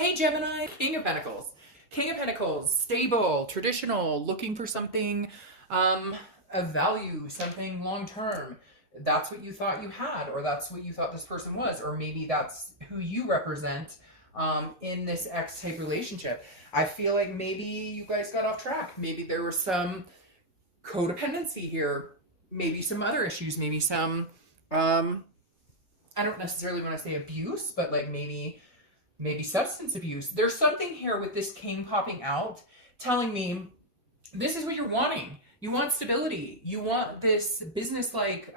Hey Gemini, King of Pentacles. King of Pentacles, stable, traditional, looking for something of value, something long-term. That's what you thought you had, or that's what you thought this person was, or maybe that's who you represent in this X-type relationship. I feel like maybe you guys got off track. Maybe there was some codependency here, maybe some other issues, maybe some, I don't necessarily want to say abuse, but like maybe substance abuse. There's something here with this king popping out telling me this is what you're wanting. You want stability. You want this business-like,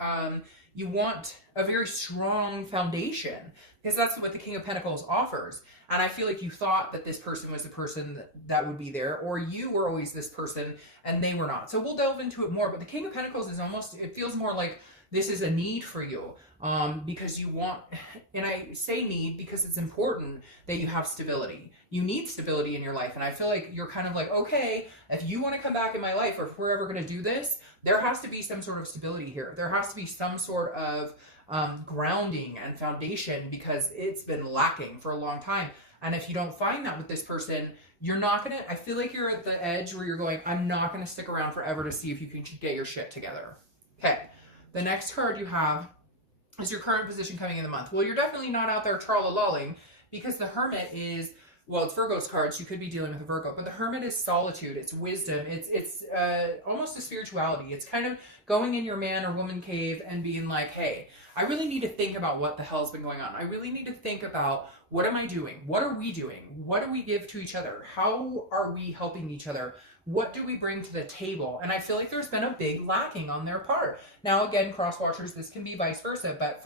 you want a very strong foundation, because that's what the King of Pentacles offers. And I feel like you thought that this person was the person that would be there, or you were always this person and they were not. So we'll delve into it more, but the King of Pentacles is almost, it feels more like this is a need for you. Because you want, and I say need because it's important that you have stability. You need stability in your life. And I feel like you're kind of like, okay, if you want to come back in my life, or if we're ever going to do this, there has to be some sort of stability here. There has to be some sort of grounding and foundation, because it's been lacking for a long time. And if you don't find that with this person, you're not going to, I feel like you're at the edge where you're going, I'm not going to stick around forever to see if you can get your shit together. Okay. The next card you have is your current position coming in the month. Well, you're definitely not out there tra-la-lolling, because the Hermit is, well, it's Virgo's card, so you could be dealing with a Virgo, but the Hermit is solitude, it's wisdom, it's almost a spirituality. It's kind of going in your man or woman cave and being like, hey, I really need to think about what the hell's been going on. I really need to think about, what am I doing? What are we doing? What do we give to each other? How are we helping each other? What do we bring to the table? And I feel like there's been a big lacking on their part. Now, again, cross watchers, this can be vice versa, but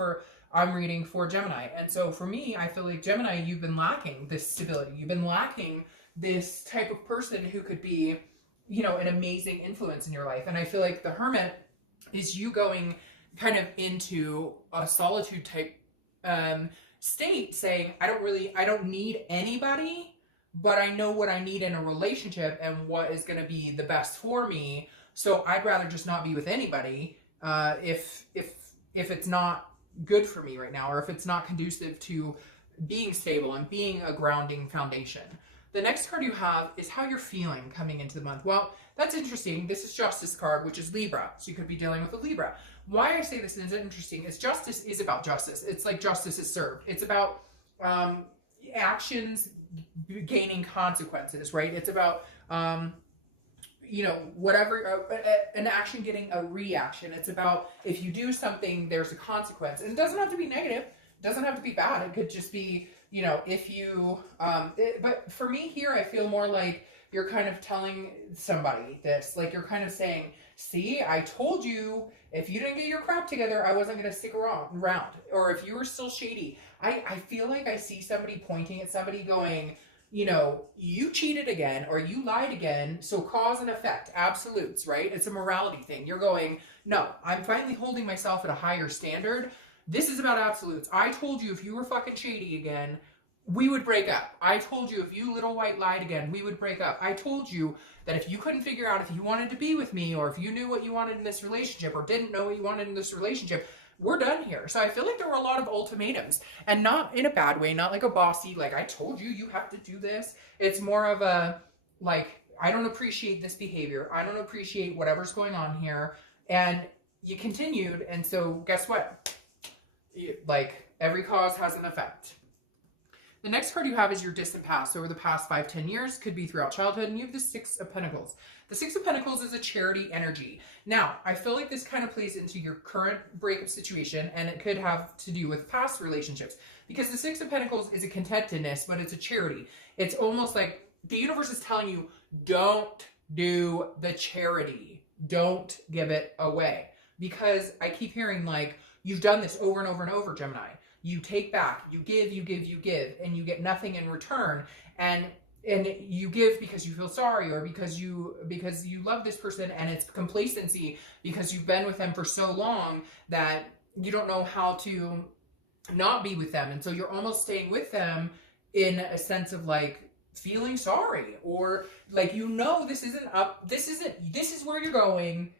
I'm reading for Gemini. And so for me, I feel like Gemini, you've been lacking this stability. You've been lacking this type of person who could be, you know, an amazing influence in your life. And I feel like the Hermit is you going kind of into a solitude type state, saying, I don't need anybody, but I know what I need in a relationship and what is going to be the best for me. So I'd rather just not be with anybody if it's not good for me right now, or if it's not conducive to being stable and being a grounding foundation. The next card you have is how you're feeling coming into the month. Well, that's interesting. This is Justice card, which is Libra. So you could be dealing with a Libra. Why I say this is interesting is justice is about justice. It's like justice is served. It's about actions gaining consequences, right? It's about, you know, whatever, an action getting a reaction. It's about, if you do something, there's a consequence. And it doesn't have to be negative. It doesn't have to be bad. It could just be, you know, if you, but for me here, I feel more like you're kind of telling somebody this, like you're kind of saying, see, I told you, if you didn't get your crap together, I wasn't going to stick around. Or if you were still shady. I feel like I see somebody pointing at somebody going, you know, you cheated again, or you lied again, so cause and effect, absolutes, right? It's a morality thing. You're going, no, I'm finally holding myself at a higher standard. This is about absolutes. I told you if you were fucking shady again, we would break up. I told you if you little white lied again, we would break up. I told you that if you couldn't figure out if you wanted to be with me, or if you knew what you wanted in this relationship, or didn't know what you wanted in this relationship, we're done here. So I feel like there were a lot of ultimatums, and not in a bad way, not like a bossy, like, I told you, you have to do this. It's more of a, like, I don't appreciate this behavior. I don't appreciate whatever's going on here. And you continued. And so guess what? Like, every cause has an effect. The next card you have is your distant past. Over the past 5-10 years, could be throughout childhood, and you have the Six of Pentacles. The Six of Pentacles is a charity energy. Now, I feel like this kind of plays into your current breakup situation, and it could have to do with past relationships, because the Six of Pentacles is a contentedness, but it's a charity. It's almost like the universe is telling you, don't do the charity. Don't give it away. Because I keep hearing, like, you've done this over and over and over, Gemini. You take back, you give, you give, you give, and you get nothing in return. And you give because you feel sorry, or because you love this person, and it's complacency because you've been with them for so long that you don't know how to not be with them. And so you're almost staying with them in a sense of like feeling sorry, or like, you know, this is where you're going.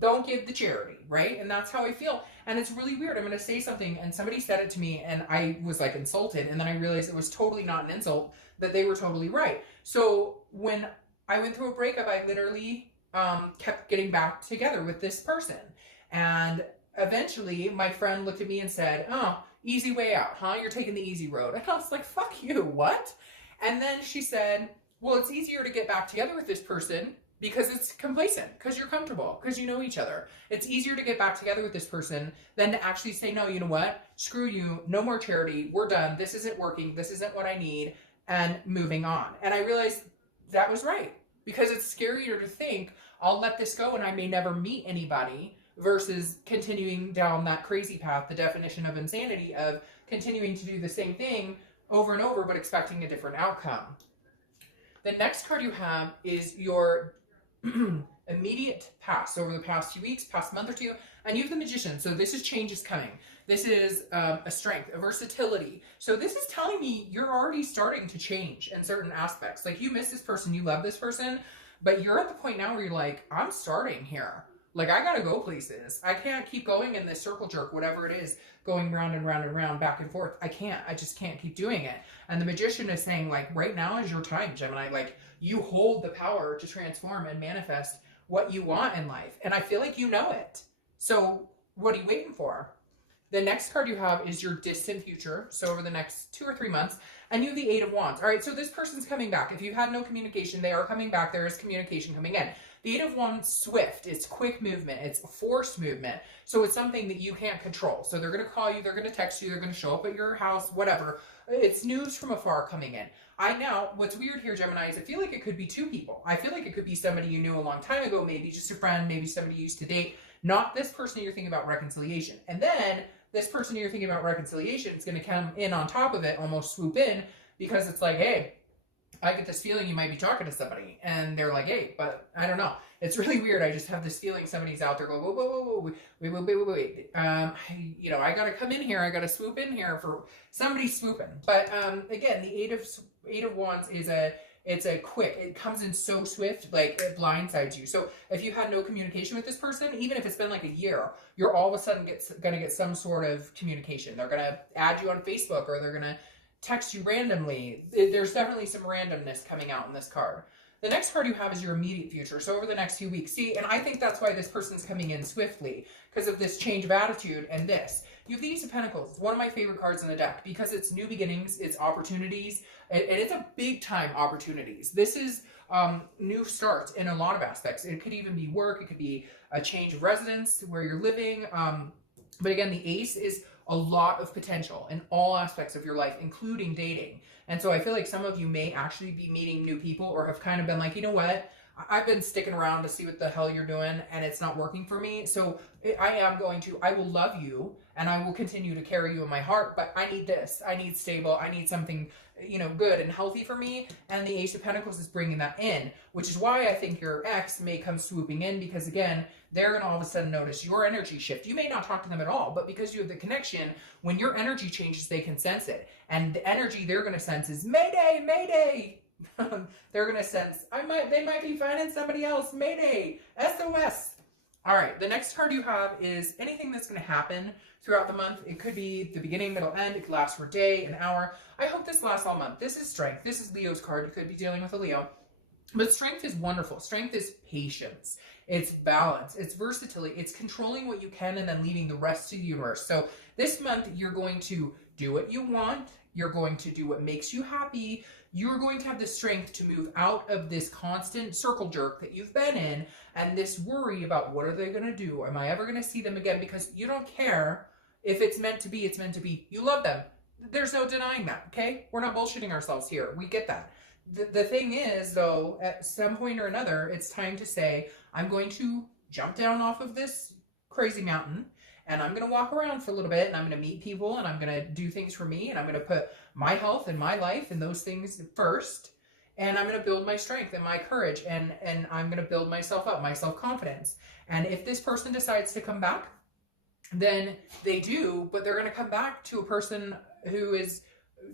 don't give the charity, right? And that's how I feel. And it's really weird. I'm going to say something and somebody said it to me and I was like insulted. And then I realized it was totally not an insult, that they were totally right. So when I went through a breakup, I literally kept getting back together with this person. And eventually my friend looked at me and said, oh, easy way out, huh? You're taking the easy road. And I was like, fuck you, what? And then she said, well, it's easier to get back together with this person because it's complacent, because you're comfortable, because you know each other. It's easier to get back together with this person than to actually say, no, you know what? Screw you. No more charity. We're done. This isn't working. This isn't what I need. And moving on. And I realized that was right, because it's scarier to think I'll let this go and I may never meet anybody versus continuing down that crazy path, the definition of insanity of continuing to do the same thing over and over but expecting a different outcome. The next card you have is your immediate past, over the past few weeks, past month or two, and you have the Magician. So this is change is coming. This is a strength, a versatility. So this is telling me you're already starting to change in certain aspects. Like you miss this person, you love this person, but you're at the point now where you're like, I'm starting here. Like I gotta go places. I can't keep going in this circle jerk, whatever it is, going round and round and round, back and forth. I just can't keep doing it. And the Magician is saying like, right now is your time, Gemini. Like you hold the power to transform and manifest what you want in life. And I feel like you know it. So what are you waiting for? The next card you have is your distant future. So over the next 2 or 3 months, and you have the Eight of Wands. All right, so this person's coming back. If you had no communication, they are coming back. There is communication coming in. The Eight of Wands, swift. It's quick movement. It's forced movement. So it's something that you can't control. So they're going to call you. They're going to text you. They're going to show up at your house, whatever. It's news from afar coming in. What's weird here, Gemini, is I feel like it could be 2 people. I feel like it could be somebody you knew a long time ago, maybe just a friend, maybe somebody you used to date, not this person you're thinking about reconciliation. And then this person you're thinking about reconciliation is going to come in on top of it, almost swoop in, because it's like, hey, I get this feeling you might be talking to somebody. And they're like, hey, but I don't know. It's really weird. I just have this feeling somebody's out there going, whoa, whoa, whoa, whoa, wait. I got to come in here. I got to swoop in here for somebody swooping. But again, the Eight of Wands is it comes in so swift, like it blindsides you. So if you had no communication with this person, even if it's been like a year, you're all of a sudden going to get some sort of communication. They're going to add you on Facebook, or they're going to text you randomly. There's definitely some randomness coming out in this card. The next card you have is your immediate future. So over the next few weeks. See, and I think that's why this person's coming in swiftly, because of this change of attitude and this. You have the Ace of Pentacles. It's one of my favorite cards in the deck because it's new beginnings, it's opportunities, and it's a big time opportunities. This is new starts in a lot of aspects. It could even be work. It could be a change of residence where you're living. But again, the Ace is a lot of potential in all aspects of your life, including dating. And so I feel like some of you may actually be meeting new people, or have kind of been like, you know what? I've been sticking around to see what the hell you're doing and it's not working for me. So I will love you and I will continue to carry you in my heart, but I need this. I need stable. I need something, good and healthy for me. And the Ace of Pentacles is bringing that in, which is why I think your ex may come swooping in, because again, they're going to all of a sudden notice your energy shift. You may not talk to them at all, but because you have the connection, when your energy changes, they can sense it. And the energy they're going to sense is Mayday, Mayday. They're going to sense, they might be finding somebody else. Mayday, SOS. All right, the next card you have is anything that's going to happen throughout the month. It could be the beginning, middle, end. It could last for a day, an hour. I hope this lasts all month. This is strength. This is Leo's card. You could be dealing with a Leo. But strength is wonderful. Strength is patience. It's balance. It's versatility. It's controlling what you can and then leaving the rest to the universe. So this month, you're going to do what you want. You're going to do what makes you happy. You're going to have the strength to move out of this constant circle jerk that you've been in and this worry about what are they going to do? Am I ever going to see them again? Because you don't care if it's meant to be, it's meant to be. You love them. There's no denying that, okay? We're not bullshitting ourselves here. We get that. The thing is, though, at some point or another, it's time to say, I'm going to jump down off of this crazy mountain and I'm going to walk around for a little bit and I'm going to meet people and I'm going to do things for me and I'm going to put my health and my life and those things first. And I'm going to build my strength and my courage and I'm going to build myself up, my self-confidence. And if this person decides to come back, then they do, but they're going to come back to a person who is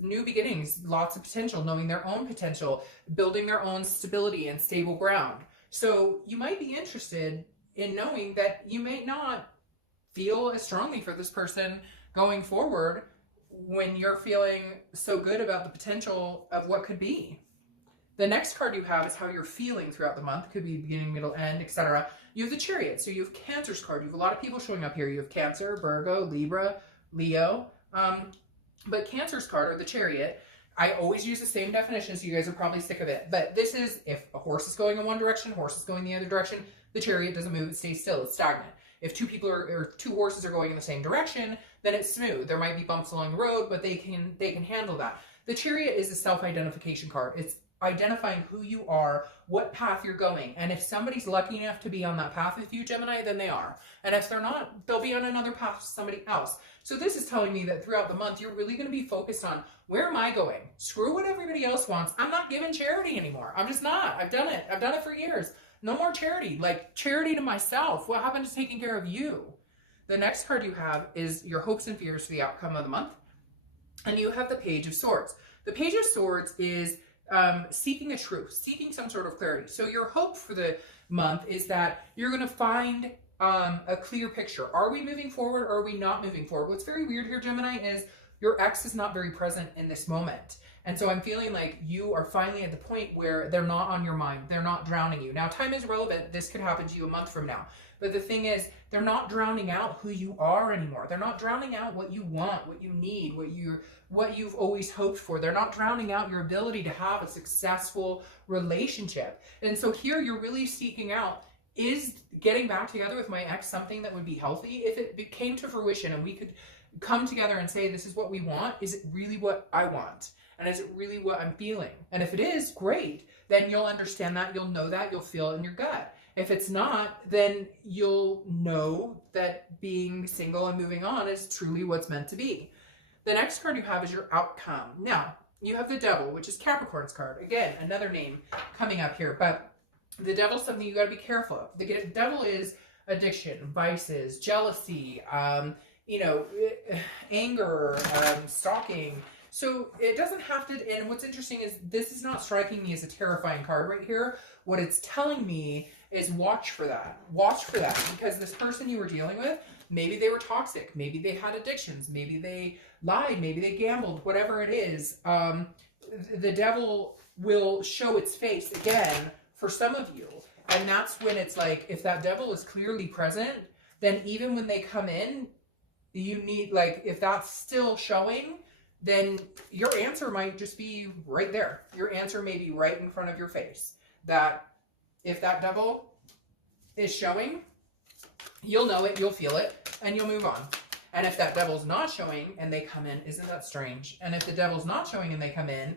new beginnings, lots of potential, knowing their own potential, building their own stability and stable ground. So you might be interested in knowing that you may not feel as strongly for this person going forward when you're feeling so good about the potential of what could be. The next card you have is how you're feeling throughout the month. Could be beginning, middle, end, etc. You have the Chariot. So you have Cancer's card. You have a lot of people showing up here. You have Cancer, Virgo, Libra, Leo. But Cancer's card, or the Chariot, I always use the same definition, so you guys are probably sick of it. But this is, if a horse is going in one direction, horse is going the other direction, the Chariot doesn't move, it stays still, it's stagnant. If two people or two horses are going in the same direction, then it's smooth. There might be bumps along the road, but they can handle that. The Chariot is a self-identification card. It's identifying who you are, what path you're going. And if somebody's lucky enough to be on that path with you, Gemini, then they are. And if they're not, they'll be on another path with somebody else. So this is telling me that throughout the month, you're really going to be focused on, where am I going? Screw what everybody else wants. I'm not giving charity anymore. I'm just not. I've done it. I've done it for years. No more charity. Like, charity to myself. What happened to taking care of you? The next card you have is your hopes and fears for the outcome of the month. And you have the Page of Swords. The Page of Swords is seeking a truth, seeking some sort of clarity. So your hope for the month is that you're going to find a clear picture. Are we moving forward or are we not moving forward? What's very weird here, Gemini, is your ex is not very present in this moment. And so I'm feeling like you are finally at the point where they're not on your mind. They're not drowning you. Now, time is relevant. This could happen to you a month from now. But the thing is, they're not drowning out who you are anymore. They're not drowning out what you want, what you need, what you've always hoped for. They're not drowning out your ability to have a successful relationship. And so here you're really seeking out, is getting back together with my ex something that would be healthy? If it came to fruition and we could come together and say, this is what we want, is it really what I want? And is it really what I'm feeling? And if it is, great. Then you'll understand that, you'll know that, you'll feel it in your gut. If it's not, then you'll know that being single and moving on is truly what's meant to be. The next card you have is your outcome. Now, you have the Devil, which is Capricorn's card. Again, another name coming up here. But the Devil's something you got to be careful of. The Devil is addiction, vices, jealousy, anger, stalking. So it doesn't have to, and what's interesting is this is not striking me as a terrifying card right here. What it's telling me is watch for that. Watch for that, because this person you were dealing with, maybe they were toxic, maybe they had addictions, maybe they lied, maybe they gambled, whatever it is. The Devil will show its face again for some of you. And that's when it's like, if that Devil is clearly present, then even when they come in, you need, like, if that's still showing, then your answer might just be right there. Your answer may be right in front of your face. That if that Devil is showing, you'll know it, you'll feel it, and you'll move on. And if that Devil's not showing and they come in, isn't that strange? And if the Devil's not showing and they come in,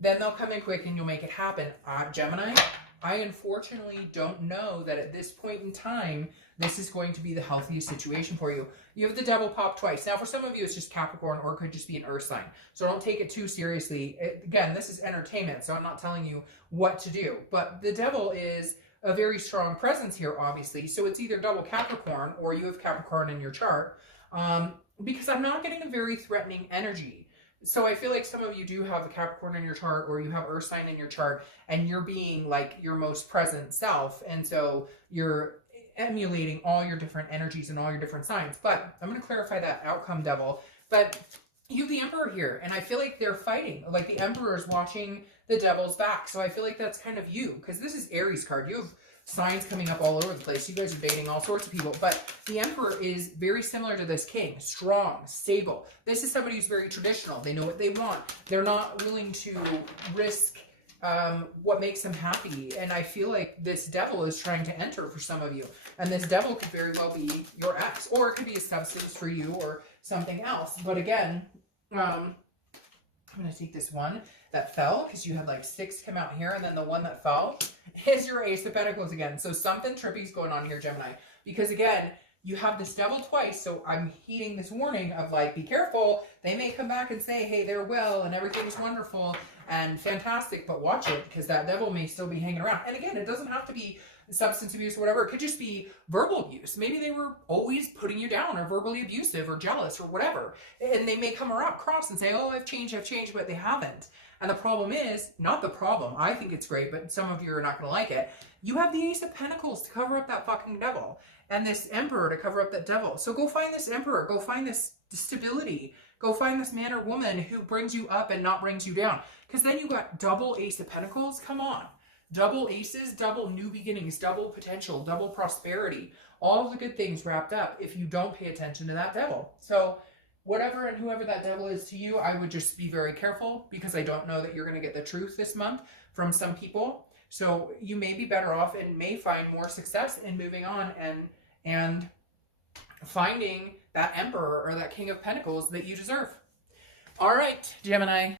then they'll come in quick and you'll make it happen. Gemini, I unfortunately don't know that at this point in time, this is going to be the healthiest situation for you. You have the Devil pop twice. Now, for some of you, it's just Capricorn, or it could just be an Earth sign. So don't take it too seriously. Again, this is entertainment, so I'm not telling you what to do. But the Devil is a very strong presence here, obviously. So it's either double Capricorn, or you have Capricorn in your chart, because I'm not getting a very threatening energy. So I feel like some of you do have a Capricorn in your chart, or you have Earth sign in your chart, and you're being like your most present self. And so you're emulating all your different energies and all your different signs. But I'm going to clarify that outcome, Devil. But you have the Emperor here, and I feel like they're fighting. Like the Emperor is watching the Devil's back. So I feel like that's kind of you, because this is Aries card. You have signs coming up all over the place. You guys are dating all sorts of people. But the Emperor is very similar to this King. Strong, stable. This is somebody who's very traditional. They know what they want. They're not willing to risk what makes them happy. And I feel like this Devil is trying to enter for some of you. And this Devil could very well be your ex. Or it could be a substance for you or something else. But again, I'm going to take this one that fell, because you had like 6 come out here, and then the one that fell is your Ace of Pentacles again. So something trippy is going on here, Gemini. Because again, you have this Devil twice, so I'm heeding this warning of like, be careful. They may come back and say, hey, they're well, and everything's wonderful and fantastic, but watch it, because that Devil may still be hanging around. And again, it doesn't have to be substance abuse or whatever. It could just be verbal abuse. Maybe they were always putting you down, or verbally abusive, or jealous, or whatever. And they may come across and say, oh, I've changed, but they haven't. And the problem is, not the problem, I think it's great, but some of you are not going to like it. You have the Ace of Pentacles to cover up that fucking devil, and this Emperor to cover up that devil. So go find this Emperor, go find this stability, go find this man or woman who brings you up and not brings you down. Because then you got double Ace of Pentacles, come on. Double aces, double new beginnings, double potential, double prosperity. All of the good things wrapped up if you don't pay attention to that devil. So whatever and whoever that devil is to you, I would just be very careful, because I don't know that you're going to get the truth this month from some people. So you may be better off and may find more success in moving on and finding that Emperor or that King of Pentacles that you deserve. All right, Gemini,